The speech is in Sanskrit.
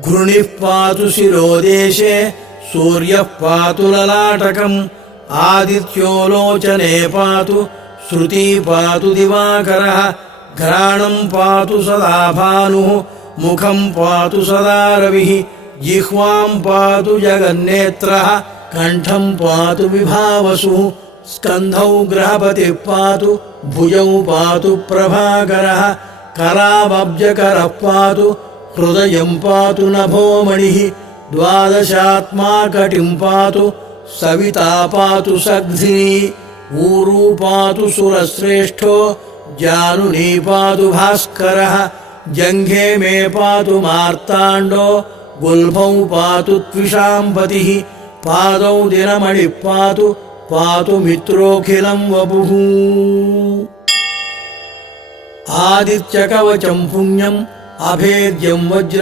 घृणिः पातु शिरोदेशे सूर्यः पातु ललाटकम् आदित्यो लोचने पातु श्रुती पातु दिवाकरः घ्राणम् पातु सदा भानुः मुखम् पातु सदा रविः जिह्वाम् पातु जगन्नेत्रः कण्ठम् पातु विभावसुः स्कन्धौ ग्रहपतिः पातु भुजौ पातु प्रभाकरः करावब्जकरः पातु हृदयम् पातु नभोमणिः द्वादशात्मा कटिम् पातु सविता पातु सग्धिनी ऊरू पातु सुरश्रेष्ठो जानुनी पातु भास्करः जङ्घे मे पातु मार्ताण्डो गुल्फौ पातु त्विषाम्पतिः पादौ दिनमणिः पातु मित्रोऽखिलम् वपुः आदित्यकवचम् पुण्यम् अभेद्यम् वज्र